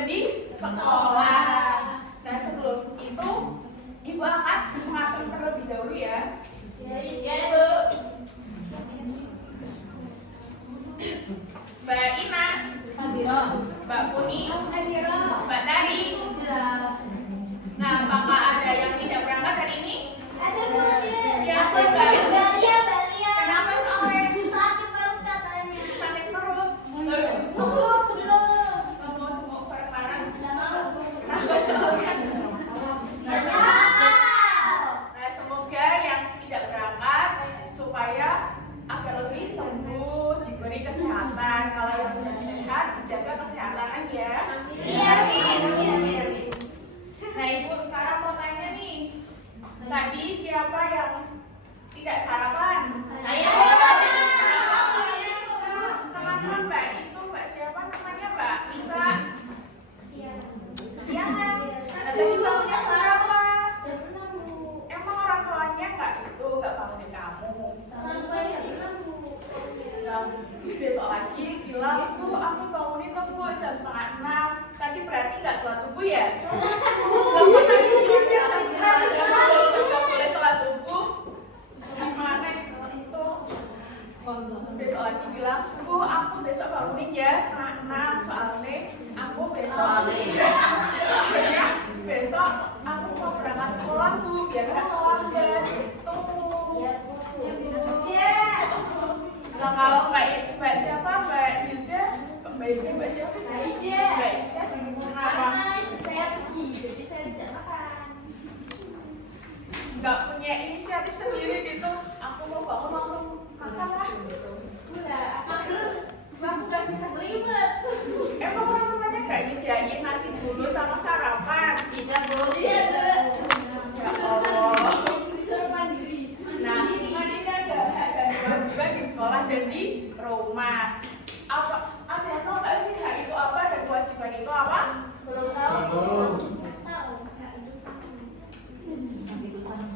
dan di sekolah. Nah sebelum itu Ibu akan mengabsen terlebih dahulu ya. Ya Ibu. Mbak Ina, Mbak Puni, Mbak Tari. Nah, apakah ada yang tidak berangkat hari ini? Ada Bu. Siapa Mbak? Balia. Kenapa soalnya? Sakit perut katanya. Sakit perut. Belum. Nggak mau cuma bareng-bareng. Nggak mau. Kenapa soalnya? Nah, semoga yang tidak berangkat supaya agar lebih sembuh, diberi kesehatan. Kalau yang sudah sehat, dijaga kesehatan ya. Iya, Amin. Nah, Ibu sekarang mau tanya nih. Tadi siapa yang tidak sarapan? Saya. Teman-teman Mbak itu Mbak siapa namanya Mbak? Bisa siangan. Nah, tadi bangunnya jam berapa? Jam 6 Bu. Emang orang tuanya nggak bangunin kamu? Orang tuanya jam 6 Bu. Nah, besok lagi bilang Bu, aku bangunin dong Bu jam 5:30. Tadi berarti nggak sholat subuh ya? Kamu tadi bilangnya jam 5 nggak boleh sholat subuh. Gimana itu? Besok lagi bilang, Bu, aku besok bangunin ya 5:30. Soalnya aku besok aku mau berangkat sekolah Bu, biar nggak terlambat gitu. Nah, kalau Mbak siapa? Mbak Hilda? Mbak siapa? Mbak Hilda. Kenapa? Saya pergi, jadi saya tidak makan. Nggak punya inisiatif sendiri gitu. Aku mau bangun langsung makan lah. Aku nggak bisa belibet. Emang orang semuanya nggak nyediain nasi dulu sama sarapan? Tidak Bu. Iya Bu. Ya Allah. Disuruh mandiri. Nah, kan ini ada hak dan kewajiban di sekolah dan di rumah. Apa? Ada yang tahu nggak sih hak itu apa dan kewajiban itu apa? Belum tahu. Tahu nggak itu sama.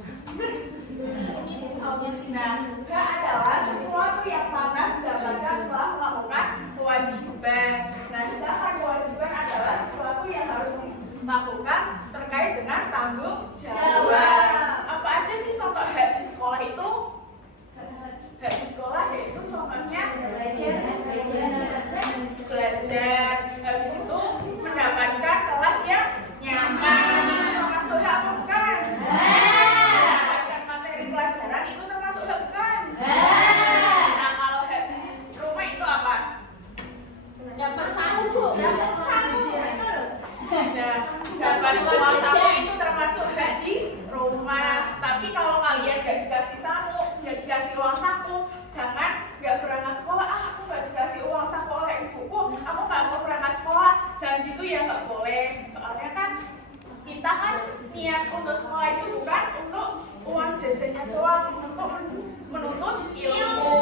Nah, hak adalah sesuatu yang mana didapatkan setelah melakukan kewajiban. Nah, sedangkan kewajiban adalah sesuatu yang harus dilakukan terkait dengan tanggung jawab. Apa aja sih contoh hak di sekolah itu? Hak di sekolah yaitu contohnya belajar, habis itu mendapatkan kelas yang nyaman. Itu termasuk hak apa bukan? Mendapatkan materi pelajaran itu termasuk hak bukan? Nah, kalau hak di rumah itu apa? Dapat sapu Bu. Dapat sapu. Nah, dapat uang saku itu termasuk hak di rumah. Tapi kalau kalian nggak dikasih saku, nggak dikasih uang saku, jangan nggak berangkat sekolah. Aku nggak dikasih uang saku oleh ibuku, aku nggak mau berangkat sekolah. Jangan gitu ya, nggak boleh. Soalnya kan kita kan niat untuk sekolah itu bukan untuk uang jajannya doang, untuk menuntut ilmu.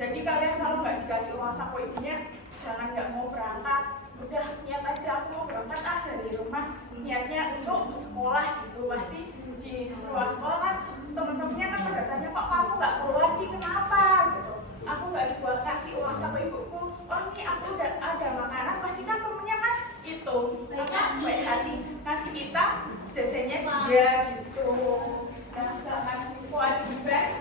Jadi kalian kalau nggak dikasih uang saku ibunya, jangan nggak mau berangkat. Udah niat aja aku berangkat dari rumah, niatnya untuk sekolah gitu. Pasti di luar sekolah kan temen-temennya kan pada tanya, kok kamu nggak keluar sih, kenapa gitu. Aku nggak dikasih uang sama ibuku. Oh ini aku udah ada makanan, pasti kan temennya kan itu baik hati kasih kita jasanya dia gitu. Dan sedangkan kewajiban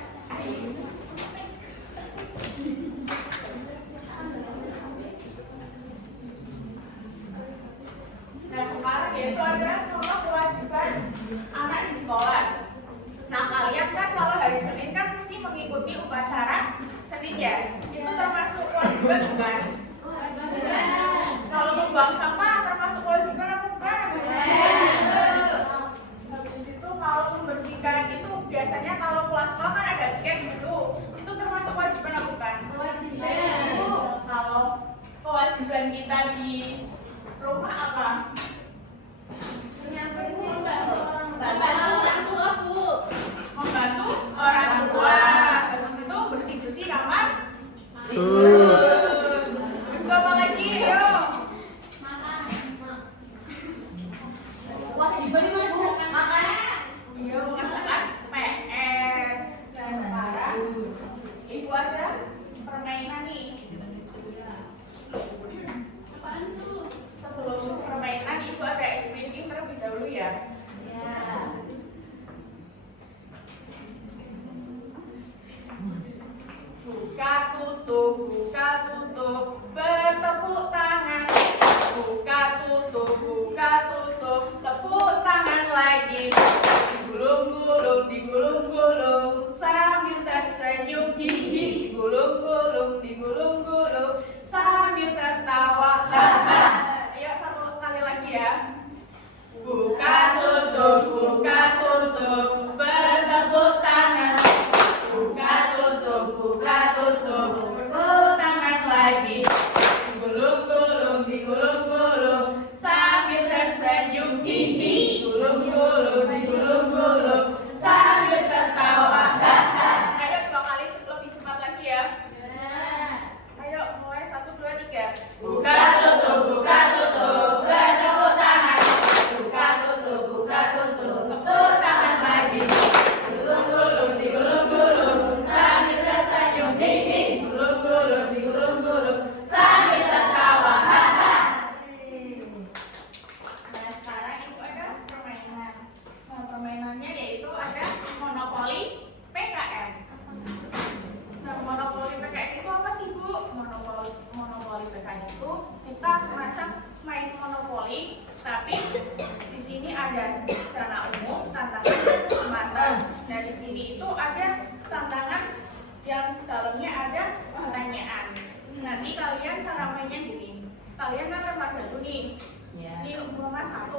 nah sekarang yaitu ada contoh kewajiban anak di sekolah. Nah kalian kan kalau hari Senin kan mesti mengikuti upacara Senin ya. Itu termasuk kewajiban bukan? Kalau membuang sampah termasuk kewajiban apa bukan? Habis itu kalau membersihkan itu biasanya kalau pulang sekolah kan ada weekend dulu. Itu termasuk kewajiban apa bukan? Kalau kewajiban kita di rumah apa? Membantu orang tua. Habis itu bersih-bersih kamar. Terus apa lagi? Yo. Kewajiban itu makan. Iya, mengerjakan PR. Nah sekarang ibu ada permainan nih. kita semacam main monopoli, tapi di sini ada dana umum, tantangan, dan kesempatan. Nah di sini itu ada tantangan yang dalamnya ada pertanyaan. Nanti kalian cara mainnya gini, kalian kan lempar dulu nih. Ini umpama 1,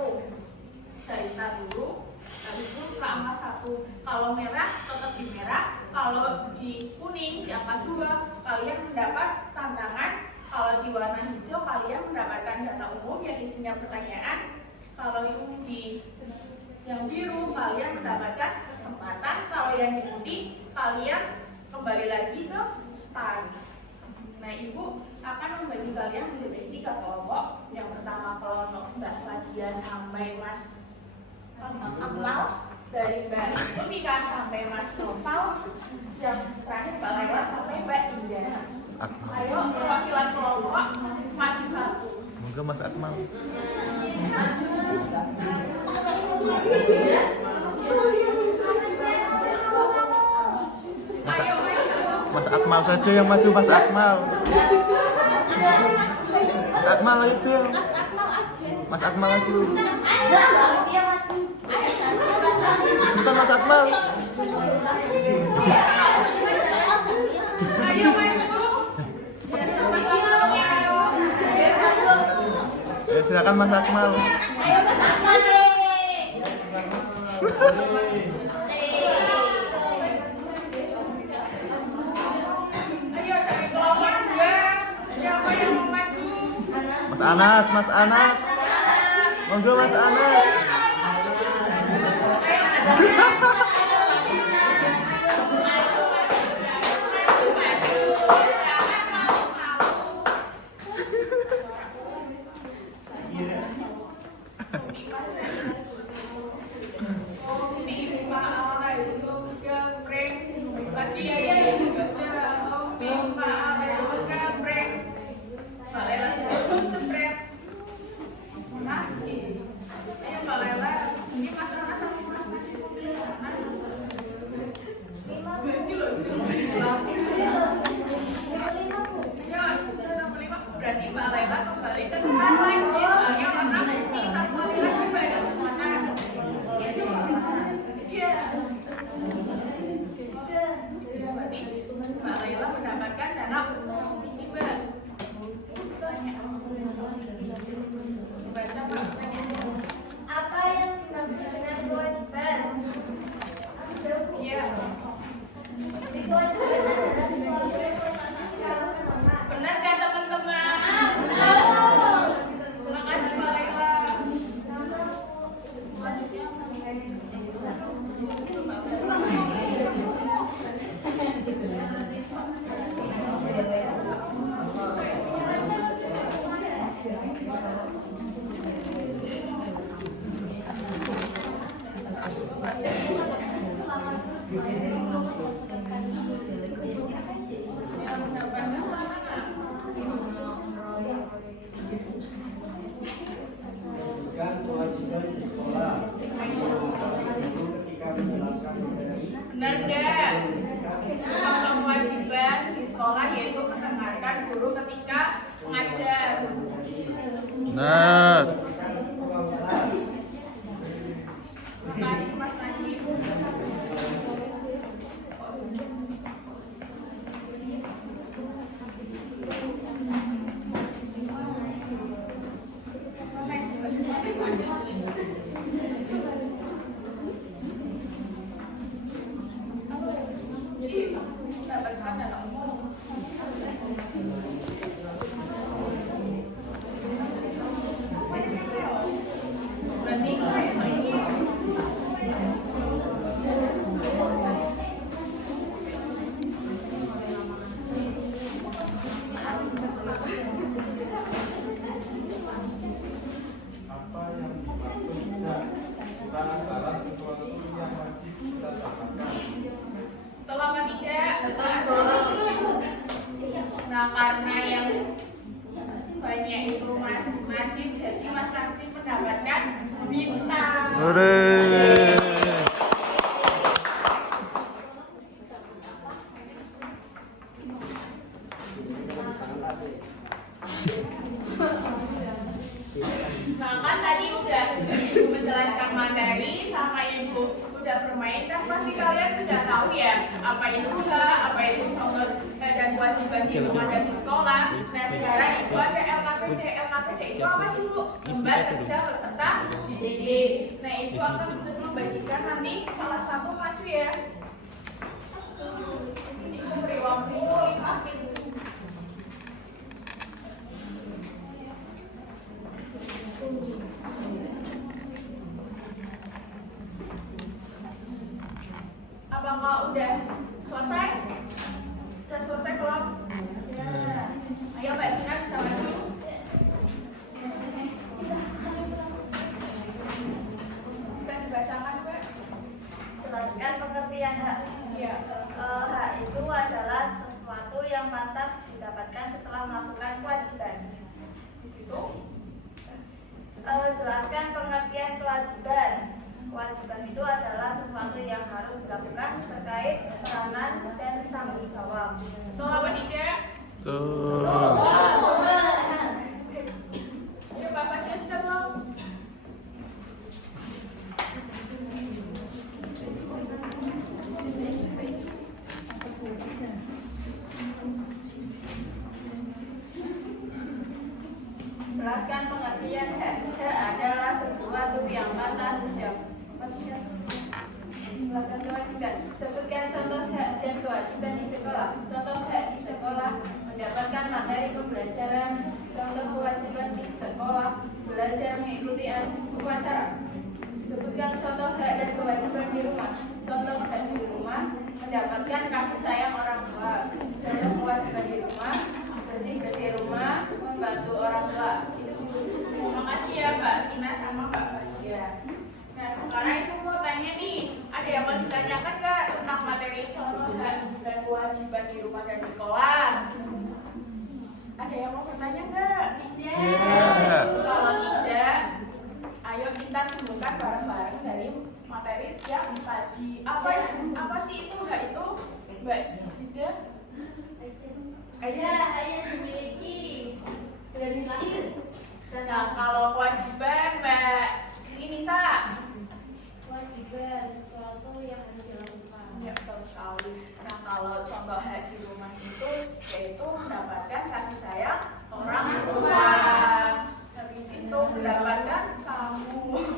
dari start dulu, habis itu ke angka 1. Kalau merah tetap di merah, kalau di kuning di angka 2 kalian mendapat tantangan. Kalau di warna hijau kalian mendapatkan data umum yang isinya pertanyaan. Kalau di yang biru kalian mendapatkan kesempatan. Kalau yang di putih kalian kembali lagi ke start. Nah, Ibu akan membagi kalian menjadi 3 kelompok. Yang pertama kelompok Mbak Fadia sampai Mas Akmal, dari Mbak Vika sampai Mas Noval, yang terakhir Mbak Laila sampai Mbak Indah. Ayo perwakilan kelompok maju 1. Moga Mas Akmal. Mas Akmal saja yang maju, Mas Akmal. Mas Akmal itu yang. Mas Akmal aja. Cepetan Mas Akmal. Silakan Mas Akmal. Mas Anas, Mas Anas. Monggo Mas Anas. Berarti Mbak Laila kembali ke start lagi, soalnya karena si satu kali lagi banyak kesempatan. Berarti Mbak Laila mendapatkan dana umum. Mbak, baca Pak. Apa yang dimaksud dengan kewajiban? Iya. Kewajiban adalah suatu Benar kan teman-teman? Terima kasih Mbak Laila. Kewajiban di sekolah ketika menjelaskan materi. Benar nggak? Contoh kewajiban di sekolah yaitu mendengarkan guru ketika mengajar. Benar. Masih Mas Najib. Jadi dapatkan dana umum. Berarti kayak ini. Apa yang dimaksudnya bukan adalah sesuatu yang wajib kita lakukan. Betul apa tidak? Nah karena yang banyak itu Mas Nasib, jadi Mas Nasib mendapatkan bintang. Hore. Nah kan tadi udah Ibu menjelaskan materi sama Ibu udah bermain, kan pasti kalian sudah tahu ya apa itu hak, apa itu contoh dan kewajiban di rumah dan di sekolah. Nah sekarang Ibu ada LKPD. LKPD itu apa sih Bu? Lembar kerja peserta didik. Nah Ibu akan membagikan nanti salah satu maju ya. Ibu beri waktu 5 menit. Apakah udah selesai? Sudah selesai belum? Ya. Ayo Mbak Sina bisa maju. Bisa dibacakan Mbak? Jelaskan pengertian hak. Iya. Hak itu adalah sesuatu yang pantas didapatkan setelah melakukan kewajiban. Di situ. Jelaskan pengertian kewajiban. Kewajiban itu adalah sesuatu yang harus dilakukan terkait peranan dan tanggung jawab. Betul apa tidak? Tuh. Ayo Mbak Fadia sudah belum? Jelaskan pengertian hak. Hak adalah sesuatu yang pantas didapatkan. Kewajiban. Sebutkan contoh hak dan kewajiban di sekolah. Contoh hak di sekolah mendapatkan materi pembelajaran. Contoh kewajiban di sekolah belajar mengikuti upacara. Sebutkan contoh hak dan kewajiban di rumah. Contoh hak di rumah mendapatkan kasih sayang orang tua. Contoh kewajiban di rumah bersih-bersih rumah, membantu orang tua. Terima kasih ya Mbak Sina sama Mbak Fadia. Nah sekarang Ibu mau tanya nih, ada yang mau ditanyakan nggak tentang materi contoh hak dan kewajiban di rumah dan di sekolah? Ada yang mau bertanya nggak? Tidak. Kalau tidak, ayo kita simpulkan bareng-bareng dari materi yang tadi. Apa sih itu hak itu, Mbak Ida? Yang dimiliki dari lahir. Nah kalau kewajiban Mbak Nisa? Kewajiban sesuatu yang harus dilakukan. Ya betul sekali. Nah kalau contoh hak di rumah itu yaitu mendapatkan kasih sayang orang tua. Habis itu mendapatkan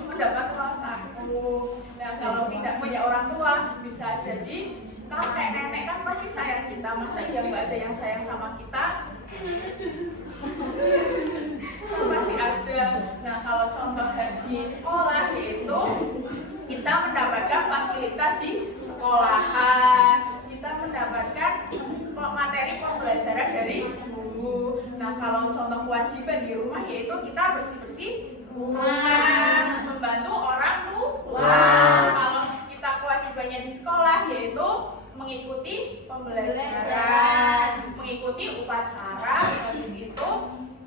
mendapat uang saku. Nah kalau tidak punya orang tua bisa jadi kakek nenek kan pasti sayang kita. Masa iya nggak ada yang sayang sama kita? Pasti ada. Nah kalau contoh hak di sekolah yaitu kita mendapatkan fasilitas di sekolahan, kita mendapatkan materi pembelajaran dari guru. Nah kalau contoh kewajiban di rumah yaitu kita bersih-bersih rumah, membantu orang tua. Kalau kita kewajibannya di sekolah yaitu mengikuti pembelajaran, mengikuti upacara, habis itu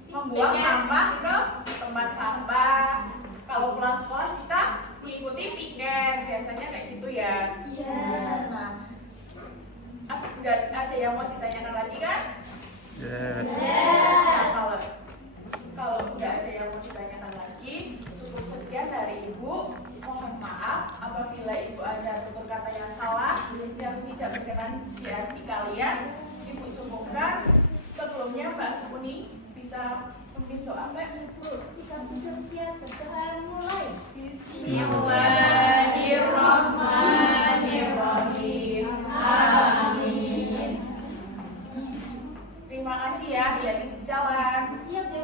membuang sampah ke tempat sampah. Kalau pulang sekolah kita mengikuti piket, biasanya kayak gitu ya. Iya. Nah, ada yang mau ditanyakan lagi kan? Nah, kalau nggak ada yang mau ditanyakan lagi, cukup sekian dari Ibu. Mohon maaf apabila Ibu ada tutur kata yang salah, yang tidak berkenan di hati kalian. Ibu cukupkan. Sebelumnya Mbak Uni bisa memimpin doa Mbak. Sikap dan siap berdoa mulai. Bismillahirrahmanirrahim. Amin. Terima kasih ya, hati-hati di jalan. Iya, Bu.